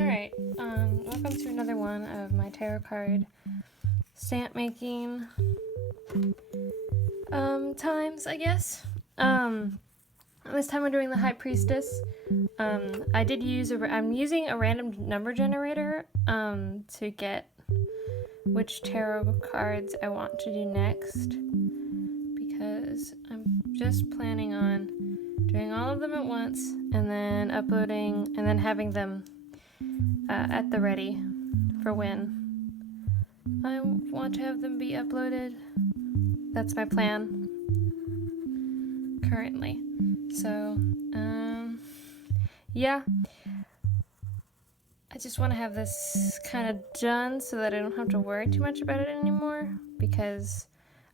Alright, welcome to another one of my tarot card stamp making times, I guess. This time we're doing the High Priestess. I'm using a random number generator to get which tarot cards I want to do next, because I'm just planning on doing all of them at once and then uploading and then having them at the ready for when I want to have them be uploaded. That's my plan currently. So, yeah. I just want to have this kind of done so that I don't have to worry too much about it anymore, because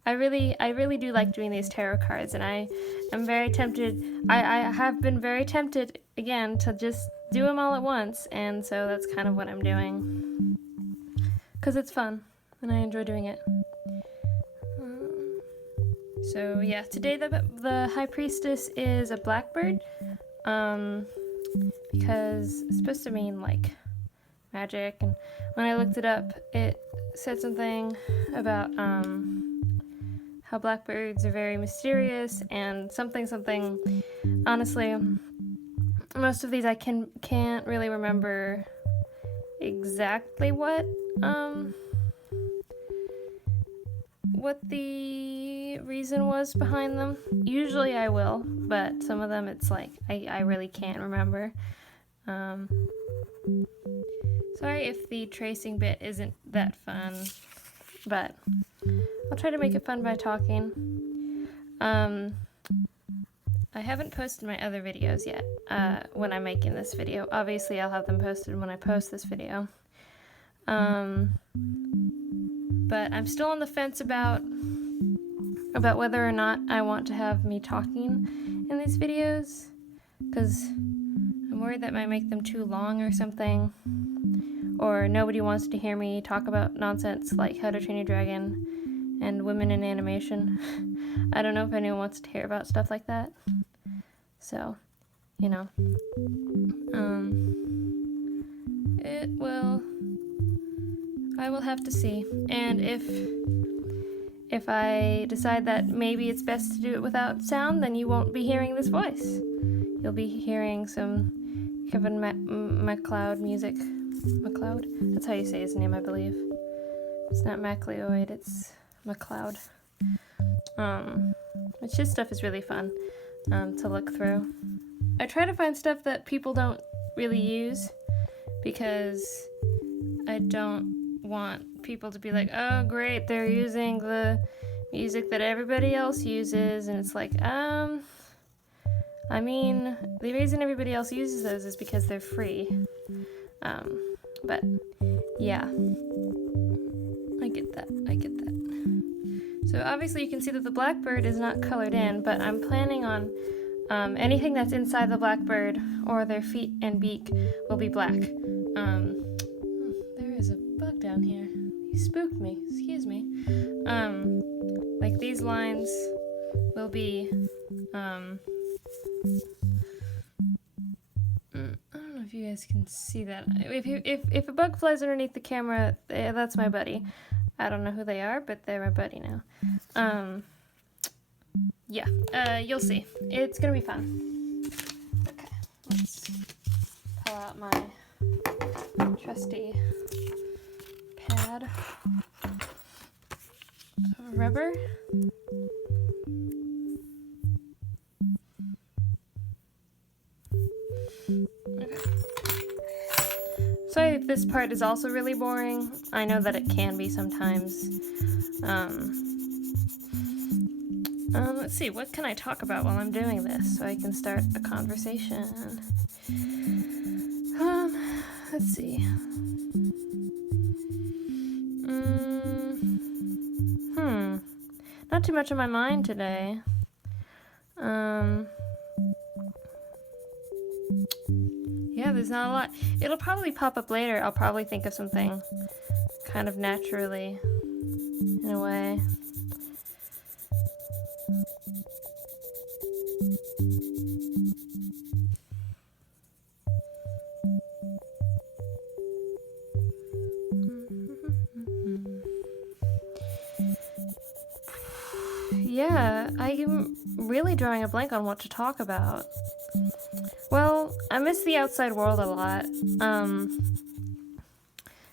I really do like doing these tarot cards, and I am very tempted. I have been very tempted again to just do them all at once, and so that's kind of what I'm doing, because it's fun and I enjoy doing it. So yeah, today the High Priestess is a blackbird, because it's supposed to mean like magic, and when I looked it up, it said something about how blackbirds are very mysterious and something. Honestly, most of these I can't really remember exactly what the reason was behind them. Usually I will, but some of them it's like I really can't remember. Sorry if the tracing bit isn't that fun, but I'll try to make it fun by talking. I haven't posted my other videos yet when I'm making this video. Obviously, I'll have them posted when I post this video. But I'm still on the fence about whether or not I want to have me talking in these videos, because I'm worried that might make them too long or something, or nobody wants to hear me talk about nonsense like How to Train Your Dragon and women in animation. I don't know if anyone wants to hear about stuff like that. So, you know, I will have to see. And if I decide that maybe it's best to do it without sound, then you won't be hearing this voice. You'll be hearing some Kevin MacLeod music. MacLeod? That's how you say his name, I believe. It's not MacLeod, it's MacLeod. His stuff is really fun to look through. I try to find stuff that people don't really use, because I don't want people to be like, oh great, they're using the music that everybody else uses, and it's like, I mean, the reason everybody else uses those is because they're free. But yeah, I get that. So obviously you can see that the blackbird is not colored in, but I'm planning on anything that's inside the blackbird or their feet and beak will be black. There is a bug down here. He spooked me. Excuse me. Like these lines will be I don't know if you guys can see that. If a bug flies underneath the camera, that's my buddy. I don't know who they are, but they're my buddy now. Yeah, you'll see. It's gonna be fun. Okay, let's pull out my trusty pad of rubber. Okay. Sorry if this part is also really boring. I know that it can be sometimes. Let's see, what can I talk about while I'm doing this so I can start a conversation? Let's see. Not too much on my mind today. Yeah, there's not a lot. It'll probably pop up later. I'll probably think of something kind of naturally, in a way. Yeah, I'm really drawing a blank on what to talk about. Well, I miss the outside world a lot.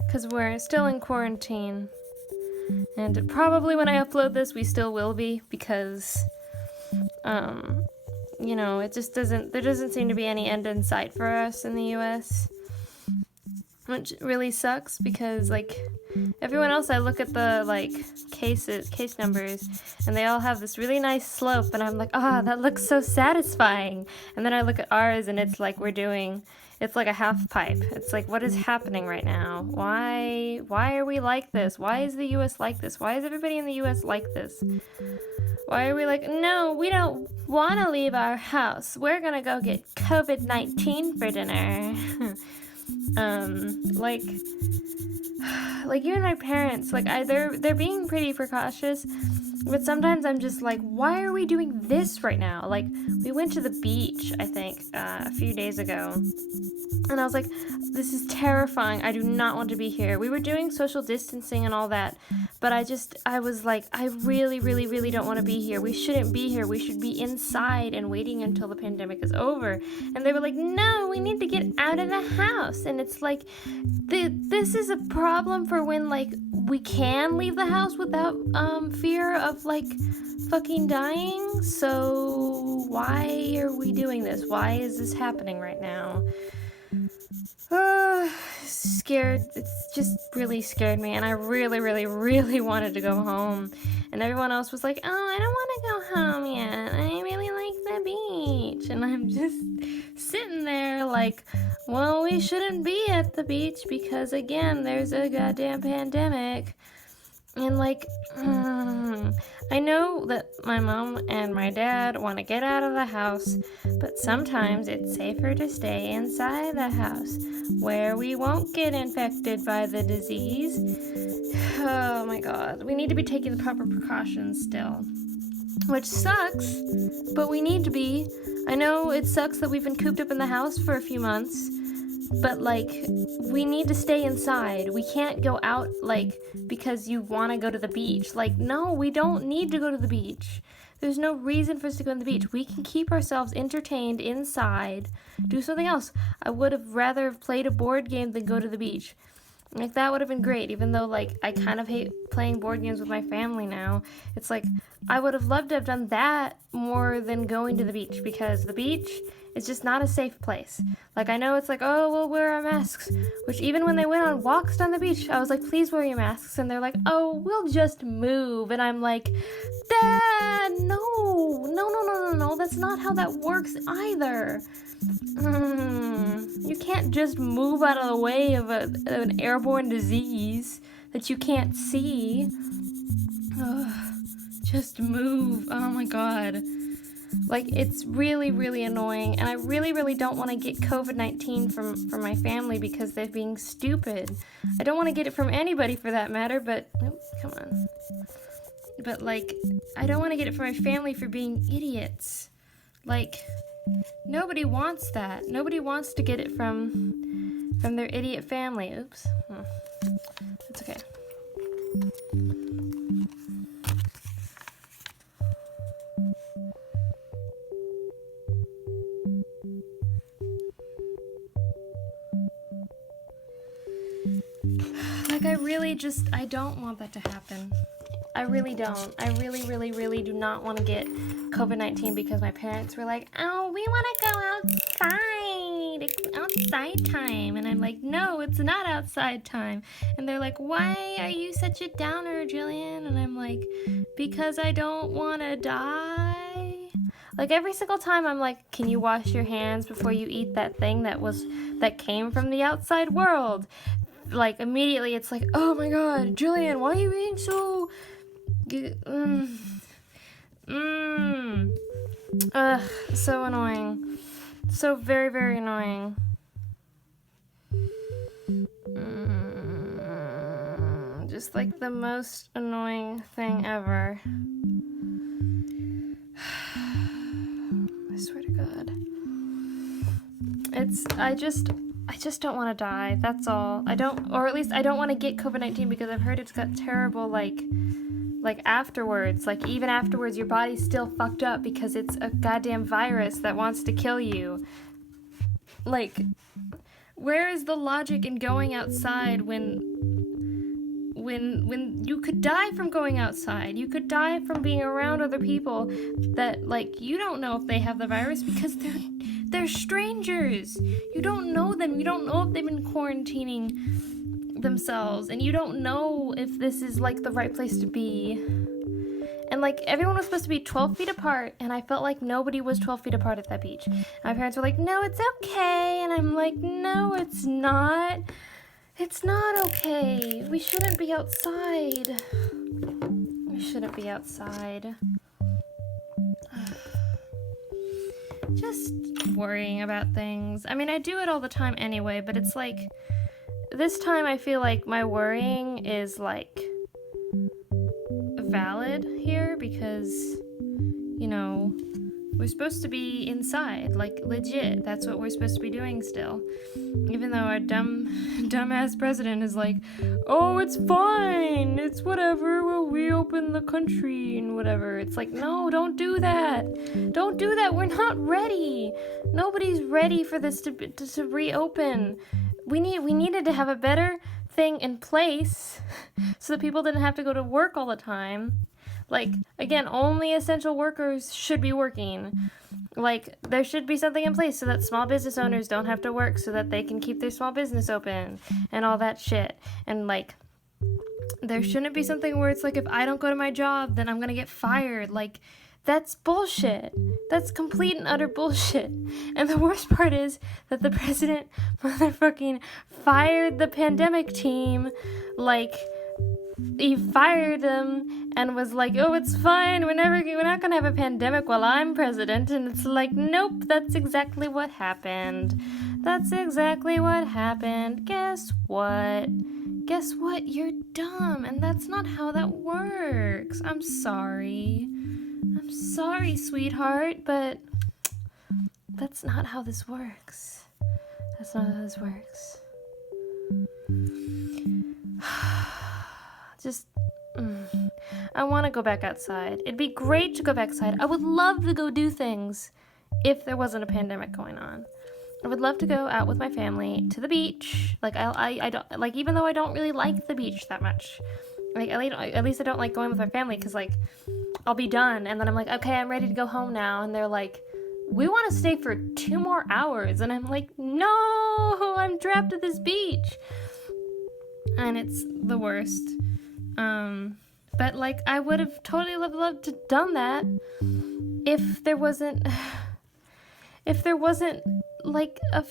Because we're still in quarantine. And probably when I upload this, we still will be, because, it just there doesn't seem to be any end in sight for us in the US. Which really sucks, because, like, everyone else, I look at the, like, case numbers, and they all have this really nice slope, and I'm like, that looks so satisfying. And then I look at ours, and it's like it's like a half pipe. It's like, what is happening right now? Why are we like this? Why is the US like this? Why is everybody in the US like this? Why are we like, no, we don't want to leave our house. We're gonna go get COVID-19 for dinner. Like even my parents, like they're being pretty precautious, but sometimes I'm just like, why are we doing this right now? Like, we went to the beach, I think, a few days ago, and I was like, this is terrifying. I do not want to be here. We were doing social distancing and all that, but I was like, I really, really, really don't want to be here. We shouldn't be here. We should be inside and waiting until the pandemic is over. And they were like, no, we need to get out of the house. And it's like, this is a problem for when, like, we can leave the house without fear of, like, fucking dying. So why are we doing this? Why is this happening right now? Scared. It's just really scared me, and I really, really, really wanted to go home. And everyone else was like, oh, I don't want to go home yet. I really like the beach. And I'm just sitting there like, well, we shouldn't be at the beach because, again, there's a goddamn pandemic. And, like, I know that my mom and my dad want to get out of the house, but sometimes it's safer to stay inside the house where we won't get infected by the disease. Oh my god, we need to be taking the proper precautions still. Which sucks, but we need to be. I know it sucks that we've been cooped up in the house for a few months, but, like, we need to stay inside. We can't go out, like, because you want to go to the beach. Like, no, we don't need to go to the beach. There's no reason for us to go to the beach. We can keep ourselves entertained inside, do something else. I would have rather played a board game than go to the beach. Like, that would have been great, even though, like, I kind of hate playing board games with my family now. It's like, I would have loved to have done that more than going to the beach, because the beach is just not a safe place. Like, I know it's like, oh, we'll wear our masks, which even when they went on walks down the beach, I was like, please wear your masks, and they're like, oh, we'll just move, and I'm like, Dad, no, that's not how that works either. You can't just move out of the way of an airborne disease that you can't see. Just move. Oh my god. Like, it's really, really annoying, and I really, really don't want to get COVID-19 from my family because they're being stupid. I don't want to get it from anybody for that matter, but, come on. But, like, I don't want to get it from my family for being idiots. Like, nobody wants that. Nobody wants to get it from their idiot family. Oops. It's okay. Like, I don't want that to happen. I really don't. I really, really, really do not want to get COVID-19 because my parents were like, oh, we want to go outside. It's outside time. And I'm like, no, it's not outside time. And they're like, why are you such a downer, Jillian? And I'm like, because I don't want to die. Like, every single time I'm like, can you wash your hands before you eat that thing that came from the outside world? Like, immediately it's like, oh my god, Jillian, why are you being so... so annoying. So very, very annoying. Just, like, the most annoying thing ever. I swear to god. I just don't want to die, that's all. Or at least I don't want to get COVID-19 because I've heard it's got terrible, like, like afterwards, like even afterwards your body's still fucked up because it's a goddamn virus that wants to kill you. Like, where is the logic in going outside when you could die from going outside? You could die from being around other people that, like, you don't know if they have the virus because they're strangers. You don't know them. You don't know if they've been quarantining themselves, and you don't know if this is, like, the right place to be. And, like, everyone was supposed to be 12 feet apart, and I felt like nobody was 12 feet apart at that beach. My parents were like, no, it's okay. And I'm like, no, it's not. It's not okay. We shouldn't be outside. We shouldn't be outside. Just worrying about things. I mean, I do it all the time anyway, but it's like, this time I feel like my worrying is, like, valid here because, you know, we're supposed to be inside, like, legit. That's what we're supposed to be doing still. Even though our dumbass president is like, oh, it's fine, it's whatever, we'll reopen the country and whatever. It's like, no, don't do that. Don't do that. We're not ready. Nobody's ready for this to reopen. We needed to have a better thing in place so that people didn't have to go to work all the time. Like, again, only essential workers should be working. Like, there should be something in place so that small business owners don't have to work so that they can keep their small business open and all that shit. And, like, there shouldn't be something where it's like, if I don't go to my job, then I'm gonna get fired. Like, that's bullshit. That's complete and utter bullshit. And the worst part is that the president motherfucking fired the pandemic team. Like, he fired them and was like, oh, it's fine, we're not gonna have a pandemic while I'm president. And it's like, nope, that's exactly what happened. That's exactly what happened. Guess what? You're dumb, and that's not how that works. I'm sorry, sweetheart, but that's not how this works. That's not how this works. Just, I want to go back outside. It'd be great to go back outside. I would love to go do things if there wasn't a pandemic going on. I would love to go out with my family to the beach. Like, I don't, like, even though I don't really like the beach that much, like, at least I don't like going with my family, because, like, I'll be done, and then I'm like, okay, I'm ready to go home now, and they're like, we want to stay for 2 more hours, and I'm like, no, I'm trapped at this beach, and it's the worst. But, like, I would have totally loved to done that if there wasn't, like, a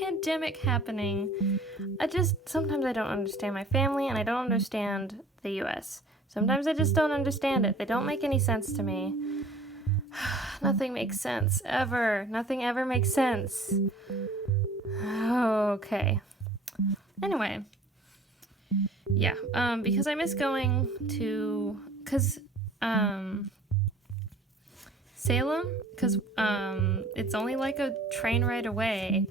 pandemic happening. Sometimes I don't understand my family, and I don't understand the U.S. Sometimes I just don't understand it. They don't make any sense to me. Nothing makes sense, ever. Nothing ever makes sense. Okay. Anyway. Yeah, because I miss going to, Salem, because, it's only like a train ride away.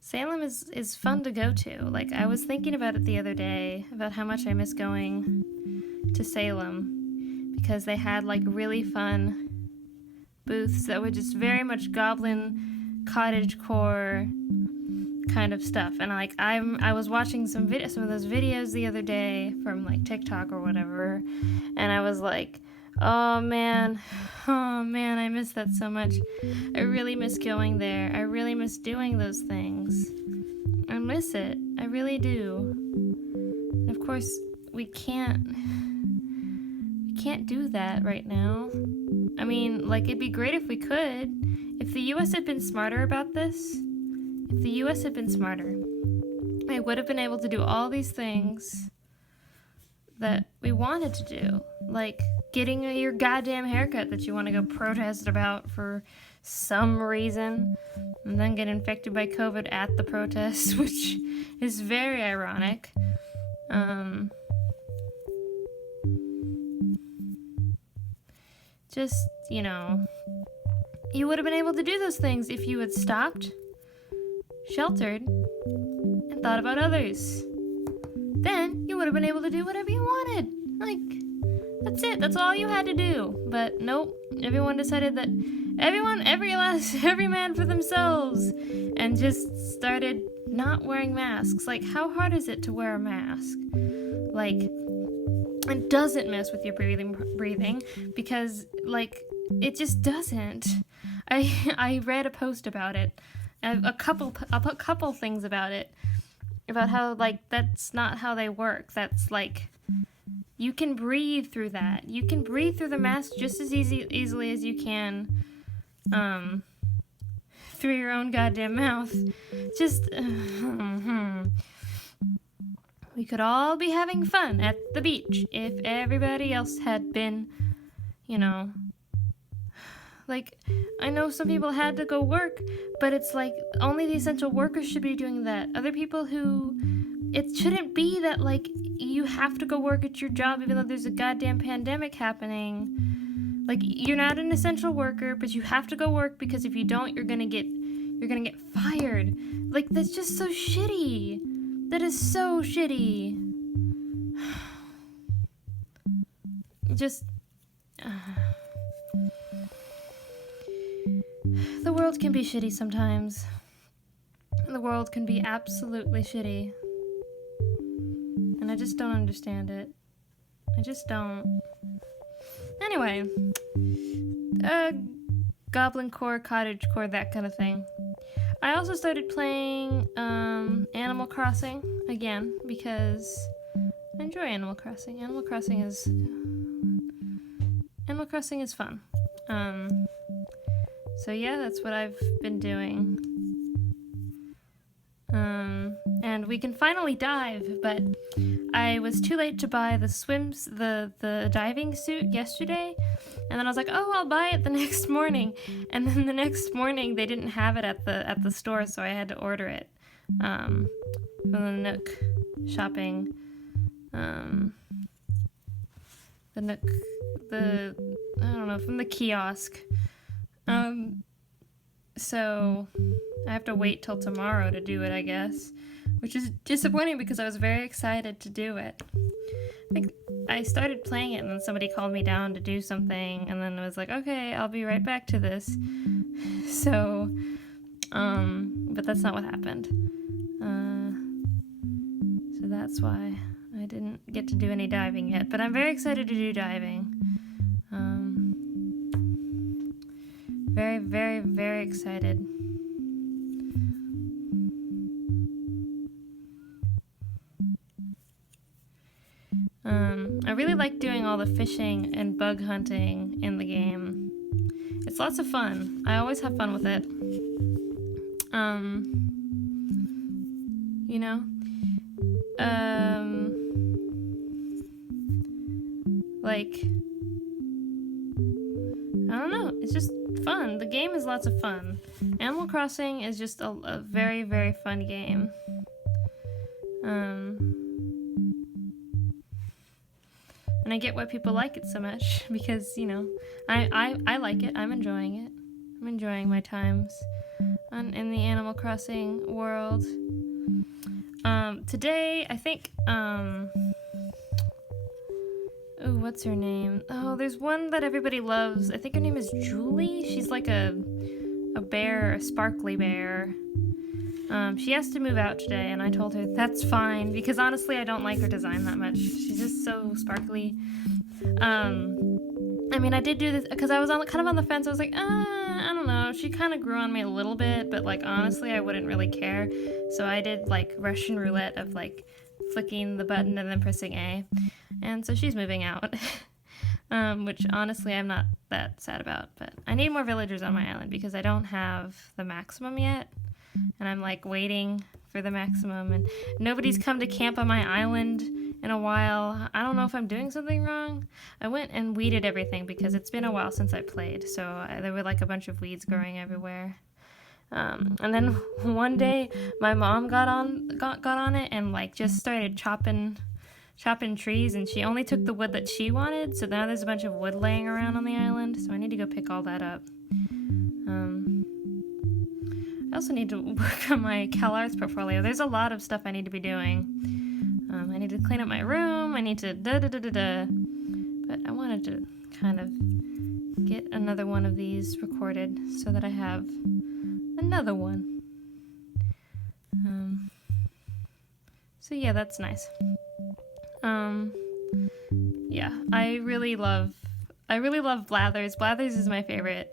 Salem is fun to go to. Like, I was thinking about it the other day, about how much I miss going to Salem, because they had, like, really fun booths that were just very much goblin cottagecore kind of stuff. And, like, I was watching some of those videos the other day from, like, TikTok or whatever, and I was like, oh man, I miss that so much. I really miss going there. I really miss doing those things. I miss it. I really do. And of course, we can't do that right now. I mean, like, it'd be great if we could. If the US had been smarter about this, we would have been able to do all these things that we wanted to do, like getting your goddamn haircut that you want to go protest about for some reason, and then get infected by COVID at the protest, which is very ironic. Just, you know, you would have been able to do those things if you had stopped, sheltered, and thought about others. Then you would have been able to do whatever you wanted. Like, That's it. That's all you had to do. But nope. Everyone decided that every man for themselves, and just started not wearing masks. Like, how hard is it to wear a mask? Like, it doesn't mess with your breathing because, like, it just doesn't. I read a post about it, a couple things about it, about how, like, that's not how they work. That's, like, you can breathe through that. You can breathe through the mask just as easily as you can through your own goddamn mouth. Just, we could all be having fun at the beach if everybody else had been, you know, like, I know some people had to go work, but it's like, only the essential workers should be doing that. Other people who, it shouldn't be that, like, you have to go work at your job even though there's a goddamn pandemic happening. Like, you're not an essential worker, but you have to go work because if you don't, you're gonna get fired. Like, that's just so shitty. That is so shitty. Just... the world can be shitty sometimes. The world can be absolutely shitty. And I just don't understand it. I just don't. Anyway. Goblin core, cottage core, that kind of thing. I also started playing Animal Crossing again because I enjoy Animal Crossing. Animal Crossing is fun. So yeah, that's what I've been doing. And we can finally dive, but I was too late to buy the diving suit yesterday, and then I was like, oh, I'll buy it the next morning, and then the next morning they didn't have it at the store, so I had to order it from the Nook shopping, from the kiosk. So I have to wait till tomorrow to do it, I guess, which is disappointing because I was very excited to do it. I think I started playing it and then somebody called me down to do something, and then I was like, okay, I'll be right back to this. So, but that's not what happened. So that's why I didn't get to do any diving yet, but I'm very excited to do diving. Very, very, very excited. I really like doing all the fishing and bug hunting in the game. It's lots of fun. I always have fun with it. You know? Like, I don't know. It's just fun. The game is lots of fun. Animal Crossing is just a very, very fun game. And I get why people like it so much because, you know, I like it. I'm enjoying it. I'm enjoying my times in the Animal Crossing world. Today, I think, what's her name? Oh, there's one that everybody loves. I think her name is Julie. She's like a bear, a sparkly bear. She has to move out today, and I told her that's fine, because honestly, I don't like her design that much. She's just so sparkly. I mean, I did do this, because I was kind of on the fence. I was like, I don't know. She kind of grew on me a little bit, but, like, honestly, I wouldn't really care. So I did, like, Russian roulette of, like, flicking the button and then pressing A. And so she's moving out, which, honestly, I'm not that sad about. But I need more villagers on my island, because I don't have the maximum yet. And I'm, like, waiting for the maximum, and nobody's come to camp on my island in a while. I don't know if I'm doing something wrong. I went and weeded everything because it's been a while since I played, so there were, like, a bunch of weeds growing everywhere. And then one day my mom got on it and, like, just started chopping trees, and she only took the wood that she wanted, so now there's a bunch of wood laying around on the island, so I need to go pick all that up. I also need to work on my CalArts portfolio. There's a lot of stuff I need to be doing. I need to clean up my room. I need to But but I wanted to kind of get another one of these recorded so that I have another one. So yeah, that's nice. Yeah, I really love Blathers. Blathers is my favorite.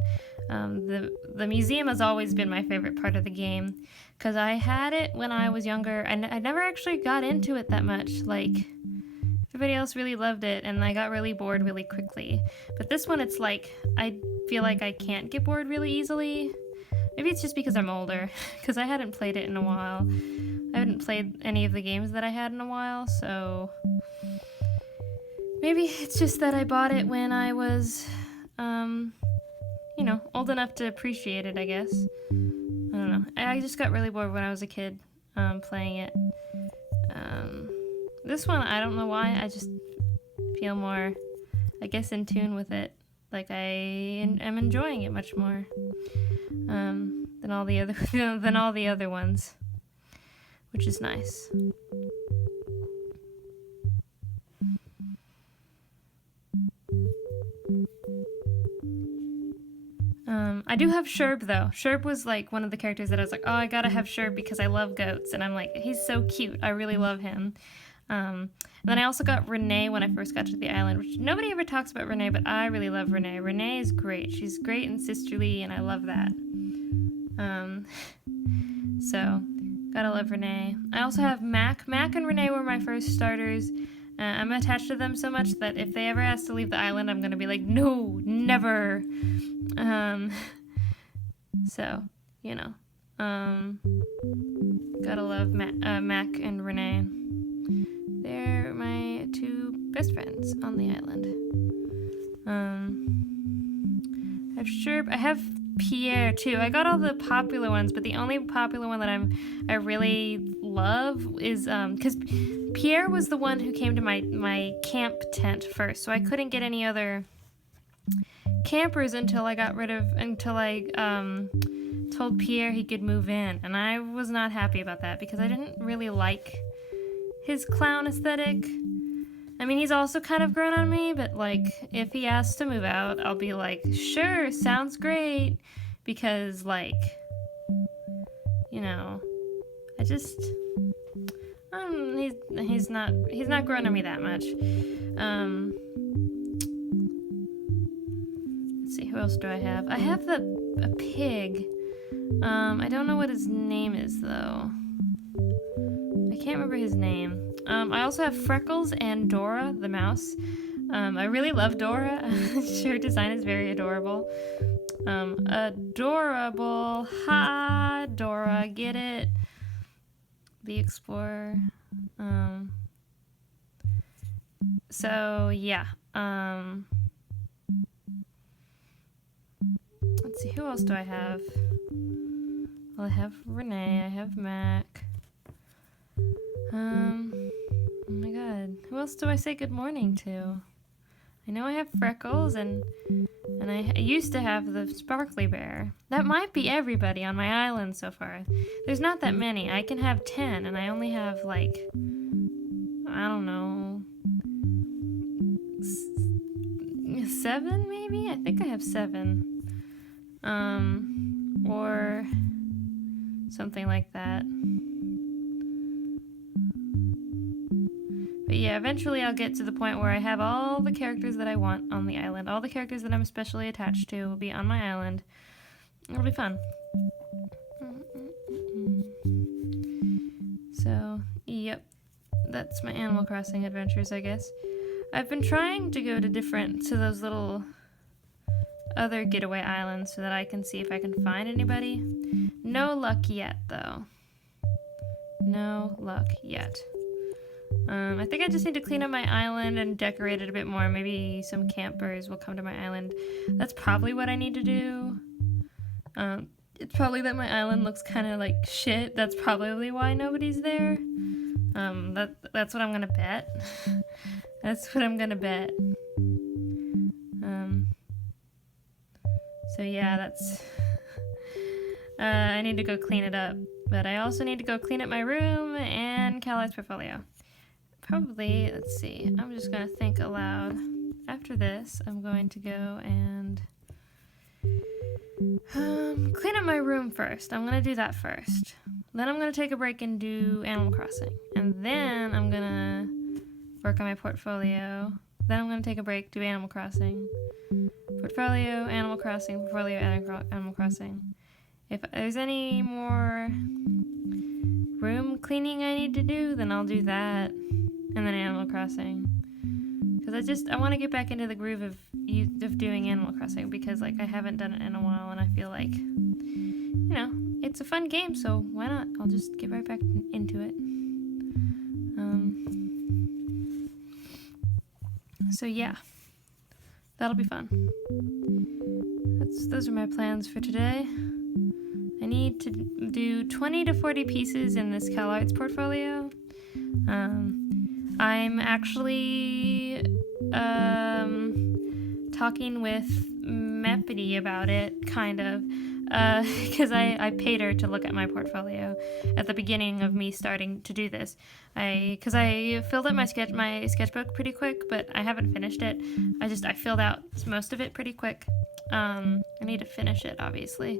The museum has always been my favorite part of the game because I had it when I was younger and I never actually got into it that much. Like, everybody else really loved it and I got really bored really quickly. But this one, it's like, I feel like I can't get bored really easily. Maybe it's just because I'm older, because I hadn't played it in a while. I haven't played any of the games that I had in a while, so maybe it's just that I bought it when I was, old enough to appreciate it, I guess. I don't know. I just got really bored when I was a kid playing it. This one, I don't know why, I just feel more, I guess, in tune with it. Like, I am enjoying it much more than all the other ones, which is nice. I do have Sherb, though. Sherb was, like, one of the characters that I was like, oh, I gotta have Sherb because I love goats. And I'm like, he's so cute. I really love him. And then I also got Renee when I first got to the island, which nobody ever talks about Renee, but I really love Renee. Renee is great. She's great and sisterly, and I love that. So, gotta love Renee. I also have Mac. Mac and Renee were my first starters. I'm attached to them so much that if they ever ask to leave the island, I'm gonna be like, no, never. So, gotta love Mac and Renee. They're my two best friends on the island. I have Sherb. I have Pierre too. I got all the popular ones, but the only popular one that I really love is because Pierre was the one who came to my camp tent first, so I couldn't get any other campers until I told Pierre he could move in, and I was not happy about that because I didn't really like his clown aesthetic. I mean, he's also kind of grown on me, but like, if he asks to move out, I'll be like, sure, sounds great, because like, I just, he's not grown on me that much. Let's see, who else do I have? I have a pig. I don't know what his name is though. I can't remember his name. I also have Freckles and Dora, the mouse. I really love Dora. Her design is very adorable. Adorable. Ha, Dora, get it? The Explorer. So, yeah. Let's see, who else do I have? Well, I have Renee, I have Mac. Oh my god, who else do I say good morning to? I know I have Freckles, and I used to have the Sparkly Bear. That might be everybody on my island so far. There's not that many. I can have 10, and I only have, like, I don't know, 7 maybe? I think I have 7. Or something like that. But yeah, eventually I'll get to the point where I have all the characters that I want on the island. All the characters that I'm especially attached to will be on my island. It'll be fun. So, yep. That's my Animal Crossing adventures, I guess. I've been trying to go to those little other getaway islands so that I can see if I can find anybody. No luck yet, though. No luck yet. I think I just need to clean up my island and decorate it a bit more. Maybe some campers will come to my island. That's probably what I need to do. It's probably that my island looks kind of like shit. That's probably why nobody's there. That's what I'm gonna bet. That's what I'm gonna bet. So yeah, that's... I need to go clean it up. But I also need to go clean up my room and Callie's portfolio. Probably, let's see, I'm just gonna think aloud. after this, I'm going to go and clean up my room first. I'm going to do that first. Then I'm going to take a break and do Animal Crossing. And then I'm going to work on my portfolio. Then I'm going to take a break, do Animal Crossing. Portfolio, Animal Crossing, portfolio, Animal Crossing. If there's any more room cleaning I need to do, then I'll do that. And then Animal Crossing. Because I want to get back into the groove of doing Animal Crossing, because like I haven't done it in a while, and I feel like, you know, it's a fun game, so why not? I'll just get right back into it. So yeah, that'll be fun. Those are my plans for today. I need to do 20 to 40 pieces in this CalArts portfolio. I'm actually talking with Mepity about it, kind of, because I paid her to look at my portfolio at the beginning of me starting to do this. Because I filled out my sketchbook pretty quick, but I haven't finished it. I filled out most of it pretty quick. I need to finish it, obviously.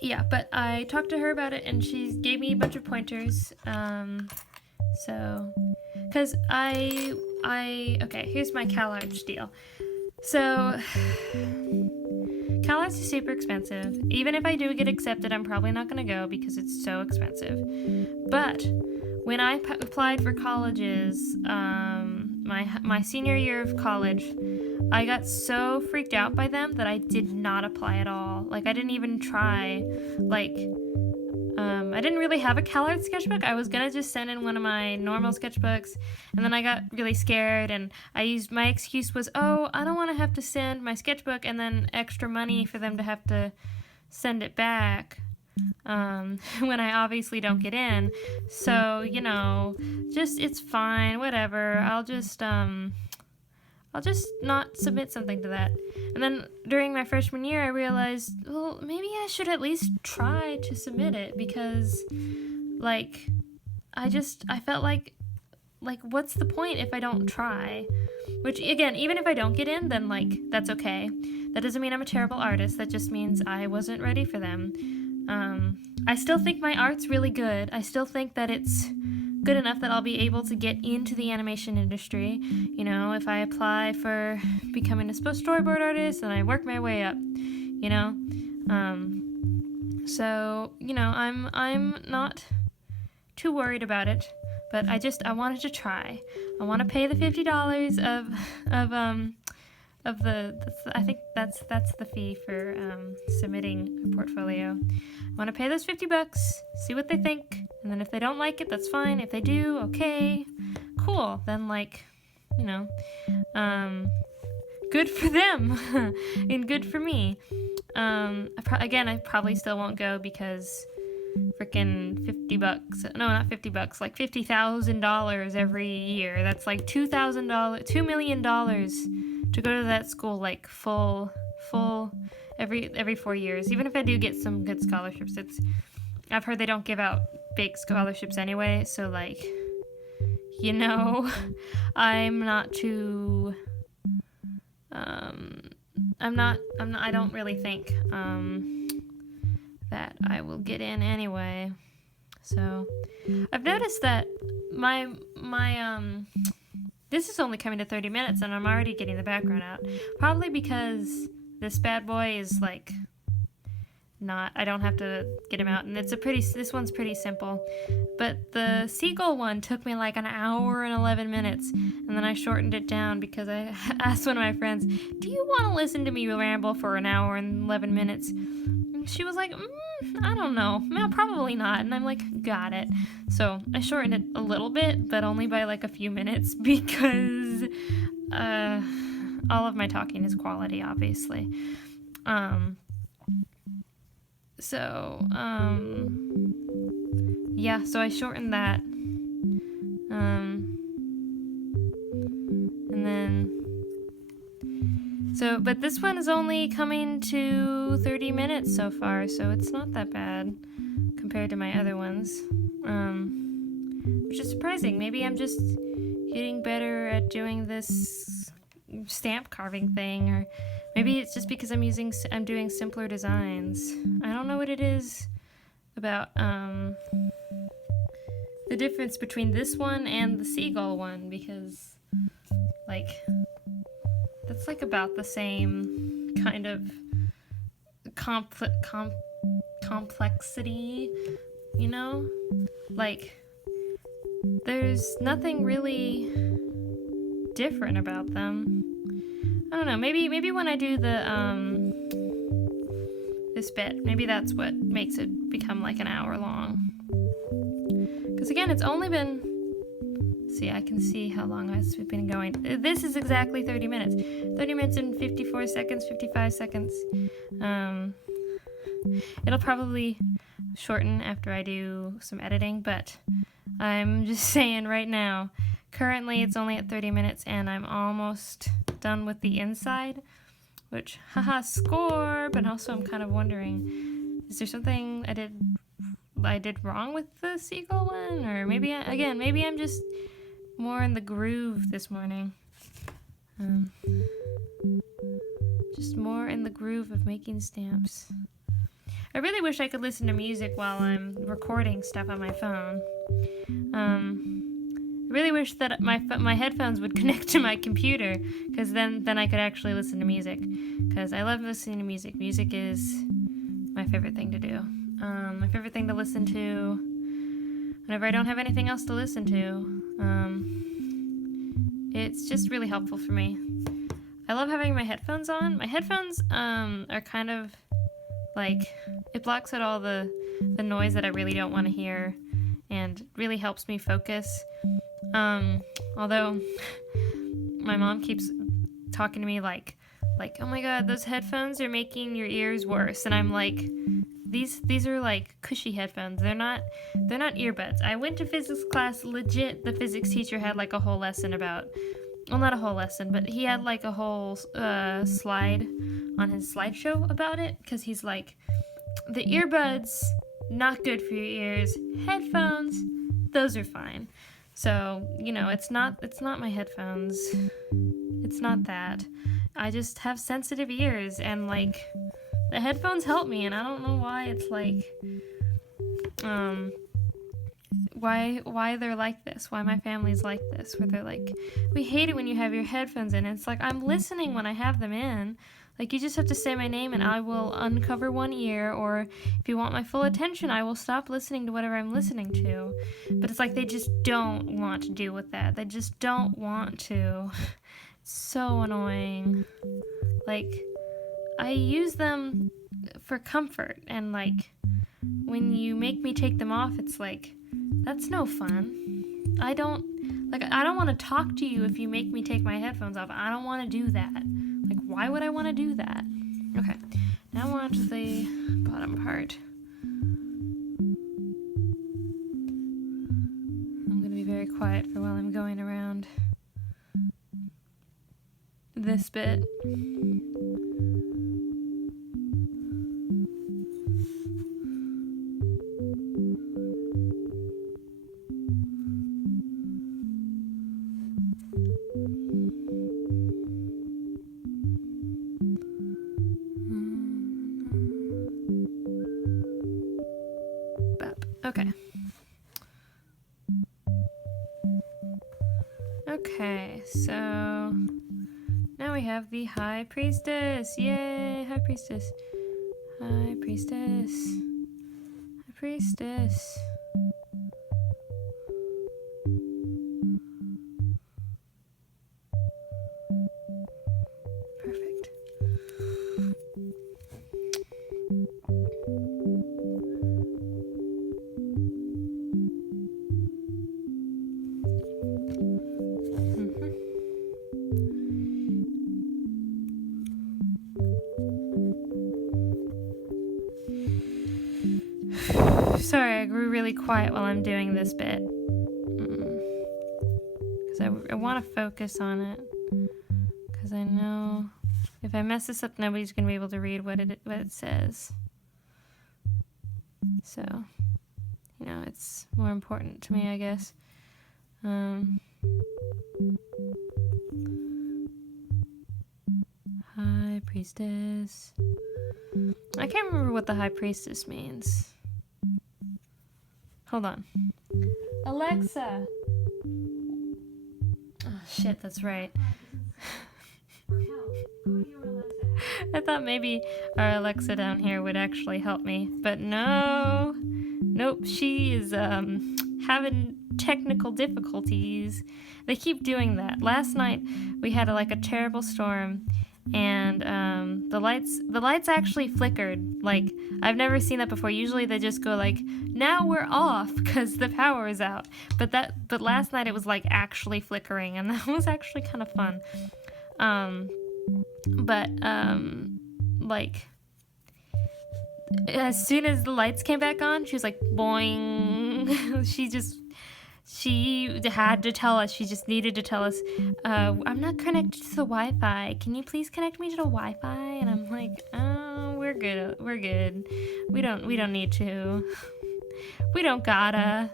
Yeah, but I talked to her about it, and she gave me a bunch of pointers. Because okay, here's my CalArts deal. So, CalArts is super expensive. Even if I do get accepted, I'm probably not going to go because it's so expensive. But when I applied for colleges, my senior year of college, I got so freaked out by them that I did not apply at all. Like, I didn't even try. Like, I didn't really have a CalArts sketchbook. I was gonna just send in one of my normal sketchbooks, and then I got really scared, and my excuse was, oh, I don't want to have to send my sketchbook and then extra money for them to have to send it back, when I obviously don't get in. So, you know, it's fine, whatever. I'll just not submit something to that. And then during my freshman year, I realized, well, maybe I should at least try to submit it, because, like, I felt like, what's the point if I don't try? Which, again, even if I don't get in, then, like, that's okay. That doesn't mean I'm a terrible artist. That just means I wasn't ready for them. I still think my art's really good. I still think that it's good enough that I'll be able to get into the animation industry. You know, if I apply for becoming a storyboard artist and I work my way up, you know. So, you know, I'm not too worried about it, but I wanted to try. I want to pay the $50 of the I think that's the fee for submitting a portfolio. I want to pay those $50, see what they think, and then if they don't like it, that's fine. If they do, okay, cool. Then, like, you know, good for them and good for me. I probably still won't go because freaking $50, no, not $50, like $50,000 every year. That's like $2 million to go to that school, like full every 4 years. Even if I do get some good scholarships, I've heard they don't give out big scholarships anyway, so, like, you know, I don't really think that I will get in anyway. So I've noticed that my this is only coming to 30 minutes and I'm already getting the background out. Probably because this bad boy is, like, I don't have to get him out, and this one's pretty simple. But the seagull one took me like an hour and 11 minutes, and then I shortened it down because I asked one of my friends, do you want to listen to me ramble for an hour and 11 minutes? And she was like, I don't know, no, probably not. And I'm like, got it. So I shortened it a little bit, but only by like a few minutes, because all of my talking is quality, obviously. Yeah, so I shortened that. And then, but this one is only coming to 30 minutes so far, so it's not that bad compared to my other ones. which is surprising. Maybe I'm just getting better at doing this stamp carving thing, or maybe it's just because I'm doing simpler designs. I don't know what it is about the difference between this one and the seagull one, because like that's like about the same kind of complexity, you know? Like there's nothing really different about them. I don't know, maybe when I do the this bit, maybe that's what makes it become like an hour long. Because again, it's only been, see, I can see how long I've been going. This is exactly 30 minutes. 30 minutes and 54 seconds, 55 seconds. It'll probably shorten after I do some editing, but I'm just saying right now, currently it's only at 30 minutes and I'm almost done with the inside, which, haha, score, but also I'm kind of wondering, is there something I did wrong with the seagull one? Or maybe, maybe I'm just more in the groove this morning. Just more in the groove of making stamps. I really wish I could listen to music while I'm recording stuff on my phone. I really wish that my headphones would connect to my computer, because then I could actually listen to music. Because I love listening to music. Music is my favorite thing to do. My favorite thing to listen to whenever I don't have anything else to listen to. It's just really helpful for me. I love having my headphones on. My headphones are kind of like, it blocks out all the noise that I really don't want to hear, and really helps me focus. Although my mom keeps talking to me like, oh my god, those headphones are making your ears worse, and I'm like, these are like cushy headphones. They're not earbuds. I went to physics class, legit. The physics teacher had like a whole lesson about, well, not a whole lesson, but he had like a whole slide on his slideshow about it, because he's like, the earbuds, not good for your ears. Headphones, those are fine. So, you know, it's not my headphones. It's not that. I just have sensitive ears, and like, the headphones help me, and I don't know why it's like, why they're like this, why my family's like this, where they're like, we hate it when you have your headphones in. It's like, I'm listening when I have them in. Like, you just have to say my name and I will uncover one ear, or if you want my full attention, I will stop listening to whatever I'm listening to. But it's like, they just don't want to deal with that. They just don't want to. It's so annoying. Like, I use them for comfort, and like, when you make me take them off, it's like, that's no fun. I don't want to talk to you if you make me take my headphones off. I don't want to do that. Like, why would I want to do that? Okay, now on to the bottom part. I'm going to be very quiet for while I'm going around this bit. Okay, so now we have the High Priestess. Yay, High Priestess. High Priestess. High Priestess. Perfect. Sorry, I grew really quiet while I'm doing this bit. Because I want to focus on it. Because I know if I mess this up, nobody's going to be able to read what it says. So, now. It's more important to me, I guess. High Priestess. I can't remember what the High Priestess means. Hold on. Alexa! Oh, shit, that's right. I thought maybe our Alexa down here would actually help me, but no. Nope, she is having technical difficulties. They keep doing that. Last night we had a terrible storm, and the lights actually flickered. Like, I've never seen that before. Usually they just go like, now we're off because the power is out. But last night it was like actually flickering, and that was actually kind of fun. Like, as soon as the lights came back on, she was like, boing. She had to tell us. She just needed to tell us, I'm not connected to the Wi-Fi. Can you please connect me to the Wi-Fi? And I'm like, oh, we're good. We're good. We don't need to. We don't gotta.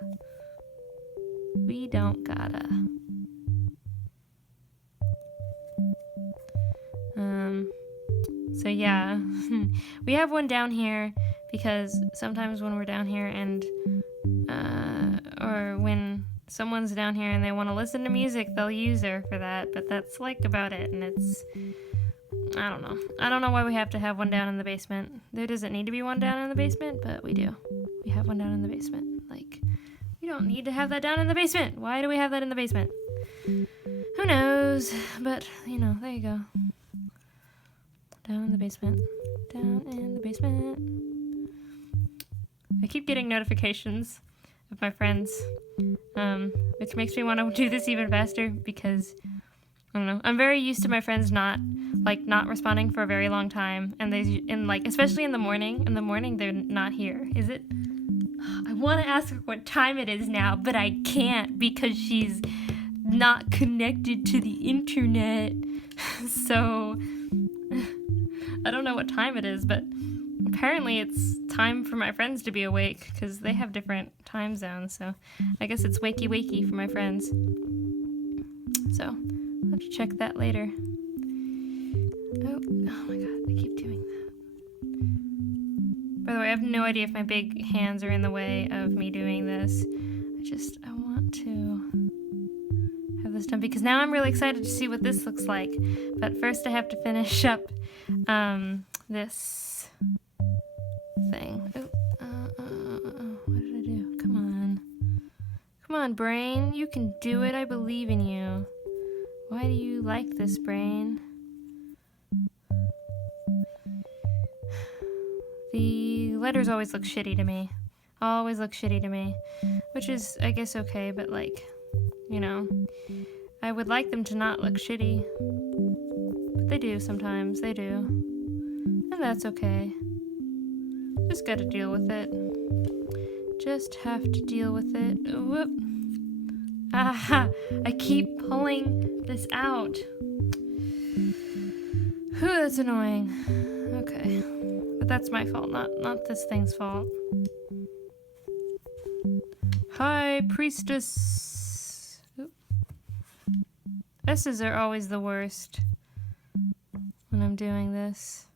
We don't gotta. So yeah, we have one down here because sometimes when we're down here and, or when someone's down here and they want to listen to music, they'll use her for that, but that's like about it, and it's, I don't know. I don't know why we have to have one down in the basement. There doesn't need to be one down in the basement, but we do. We have one down in the basement. Like, we don't need to have that down in the basement. Why do we have that in the basement? Who knows? But, there you go. Down in the basement. Down in the basement. I keep getting notifications of my friends, which makes me want to do this even faster because, I don't know, I'm very used to my friends not responding for a very long time, and especially in the morning they're not here. Is it? I want to ask her what time it is now, but I can't because she's not connected to the internet. So I don't know what time it is, but apparently it's time for my friends to be awake because they have different time zones. So I guess it's wakey for my friends. So I'll have to check that later. Oh my god, I keep doing that. By the way, I have no idea if my big hands are in the way of me doing this. I want to have this done because now I'm really excited to see what this looks like. But first I have to finish up this thing. What did I do? Come on, brain. You can do it. I believe in you. Why do you like this, brain? The letters always look shitty to me. Which is, I guess, okay, but I would like them to not look shitty. But they do sometimes. They do. And that's okay. Just gotta deal with it. Just have to deal with it. Whoop. Aha! I keep pulling this out. Whew, that's annoying. Okay. But that's my fault, not this thing's fault. High Priestess. Oop. S's are always the worst when I'm doing this.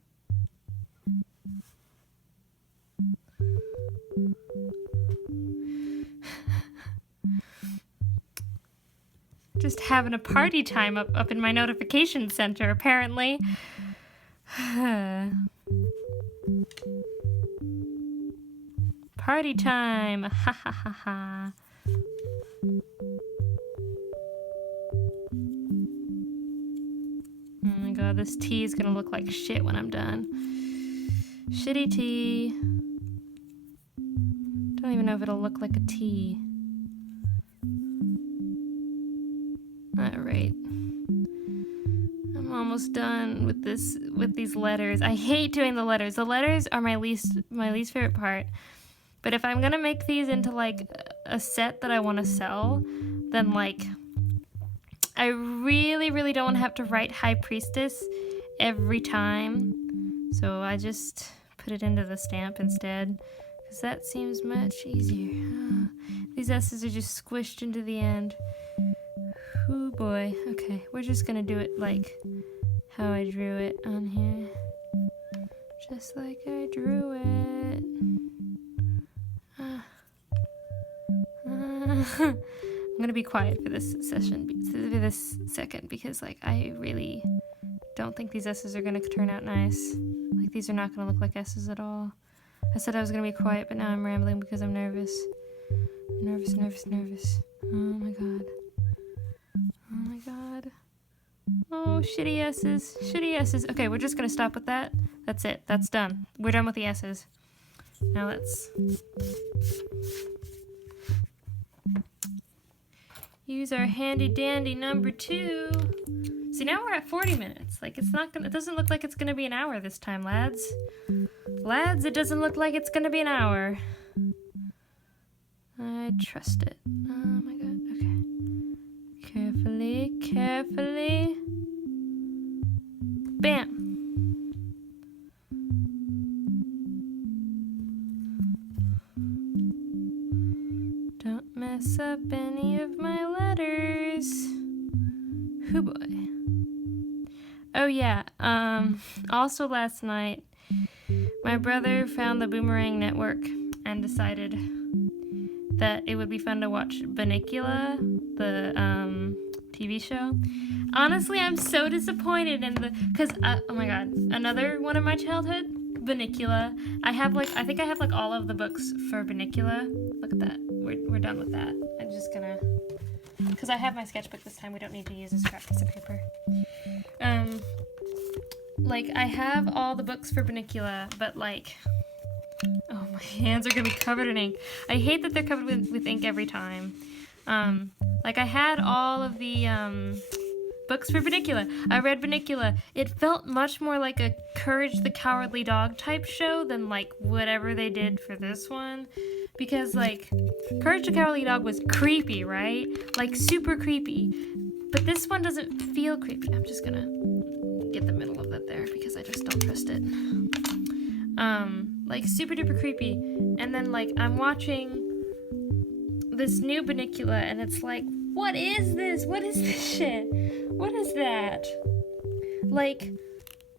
Just having a party time up in my notification center, apparently. Party time! Ha ha ha ha. Oh my god, this tea is gonna look like shit when I'm done. Shitty tea. Don't even know if it'll look like a tea. Alright. I'm almost done with these letters. I hate doing the letters. The letters are my least favorite part. But if I'm gonna make these into a set that I want to sell, then I really, really don't want to have to write High Priestess every time. So I just put it into the stamp instead, because that seems much easier. These S's are just squished into the end. Oh boy. Okay, we're just gonna do it like how I drew it on here. Just like I drew it. I'm gonna be quiet for this session, for this second, because like I really don't think these S's are gonna turn out nice. Like these are not gonna look like S's at all. I said I was gonna be quiet, but now I'm rambling because I'm nervous. Nervous. Oh my god. Oh, shitty S's. Okay, we're just gonna stop with that. That's it. That's done. We're done with the S's. Now let's use our handy dandy number 2. See, now we're at 40 minutes. Like, it doesn't look like it's gonna be an hour this time, lads. Lads, it doesn't look like it's gonna be an hour. I trust it. Oh my god, okay. Carefully. Bam! Don't mess up any of my letters. Hoo boy. Oh yeah, also last night, my brother found the Boomerang Network and decided that it would be fun to watch Bunnicula, the TV show. Honestly, I'm so disappointed in because oh my god, another one of my childhood, Bunnicula. I think I have like all of the books for Bunnicula. Look at that. We're done with that. I'm just gonna, because I have my sketchbook this time. We don't need to use a scrap piece of paper. Like I have all the books for Bunnicula, but like, oh, my hands are gonna be covered in ink. I hate that they're covered with ink every time. Like I had all of the books for Bunnicula. I read Bunnicula. It felt much more like a Courage the Cowardly Dog type show than like whatever they did for this one. Because like Courage the Cowardly Dog was creepy, right? Like super creepy. But this one doesn't feel creepy. I'm just gonna get the middle of that there because I just don't trust it. Like super duper creepy. And then like I'm watching this new Bunnicula and it's like, what is this? What is this shit? What is that? Like,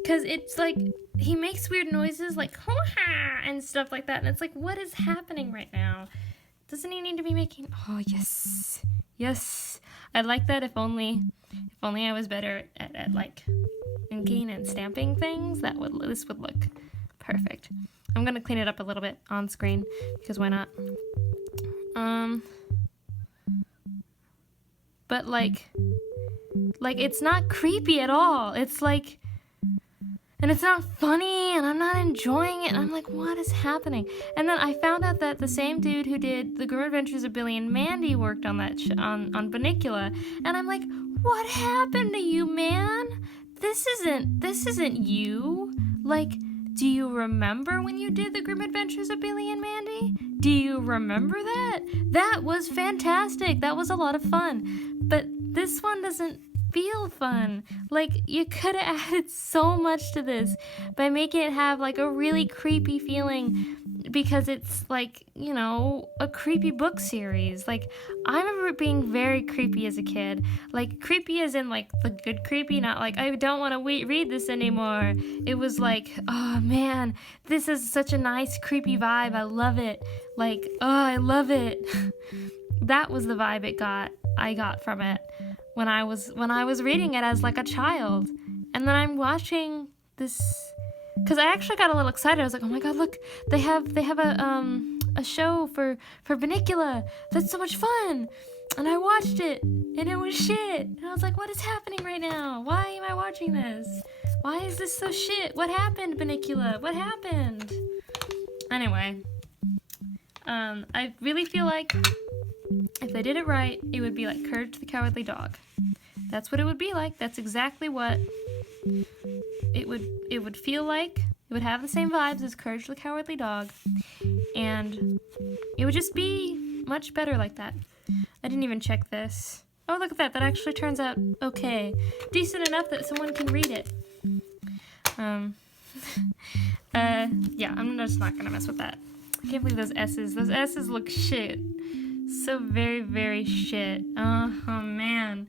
cause it's like, he makes weird noises like, hoo-ha, and stuff like that. And it's like, what is happening right now? Doesn't he need to be making, oh yes. I'd like that if only I was better at like inking and stamping things. This would look perfect. I'm gonna clean it up a little bit on screen because why not? But like it's not creepy at all. It's like, and it's not funny, and I'm not enjoying it. And I'm like, what is happening? And then I found out that the same dude who did The Grim Adventures of Billy and Mandy worked on that on Bunnicula. And I'm like, what happened to you, man? This isn't you. Like, do you remember when you did The Grim Adventures of Billy and Mandy? Do you remember that? That was fantastic. That was a lot of fun. But this one doesn't feel fun. Like, you could have added so much to this by making it have like a really creepy feeling, because it's like, you know, a creepy book series. Like, I remember it being very creepy as a kid. Like, creepy as in like the good creepy, not like I don't want to read this anymore. It was like, oh man, this is such a nice creepy vibe. I love it. Like, oh, I love it. That was the vibe I got from it when I was reading it as like a child. And then I'm watching this, because I actually got a little excited. I was like, oh my god, look, they have a show for Bunnicula. That's so much fun. And I watched it, and it was shit. And I was like, what is happening right now? Why am I watching this? Why is this so shit? What happened, Bunnicula? What happened? Anyway, I really feel like if they did it right, it would be like Courage the Cowardly Dog. That's what it would be like. That's exactly what it would feel like. It would have the same vibes as Courage the Cowardly Dog. And it would just be much better like that. I didn't even check this. Oh, look at that. That actually turns out okay. Decent enough that someone can read it. Yeah, I'm just not gonna mess with that. I can't believe those S's. Those S's look shit. So very, very shit. Oh man.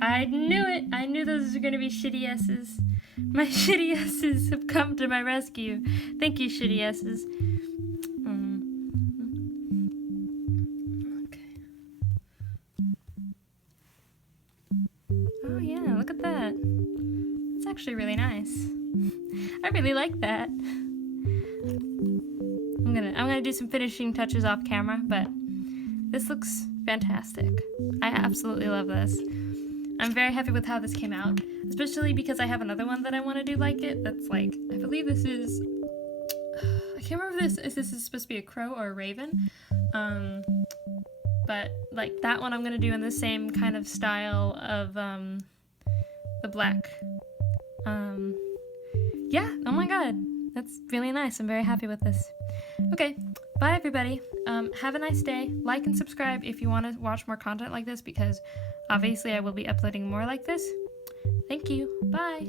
I knew it. I knew those were gonna be shitty S's. My shitty S's have come to my rescue. Thank you, shitty S's. Okay. Oh yeah, look at that. It's actually really nice. I really like that. I'm gonna do some finishing touches off camera, but this looks fantastic. I absolutely love this. I'm very happy with how this came out, especially because I have another one that I want to do like it. That's like, I believe this is, I can't remember if this is supposed to be a crow or a raven. But like that one I'm gonna do in the same kind of style of the black. Yeah, oh my god, that's really nice. I'm very happy with this. Okay, bye everybody. Have a nice day. Like and subscribe if you want to watch more content like this, because obviously I will be uploading more like this. Thank you. Bye.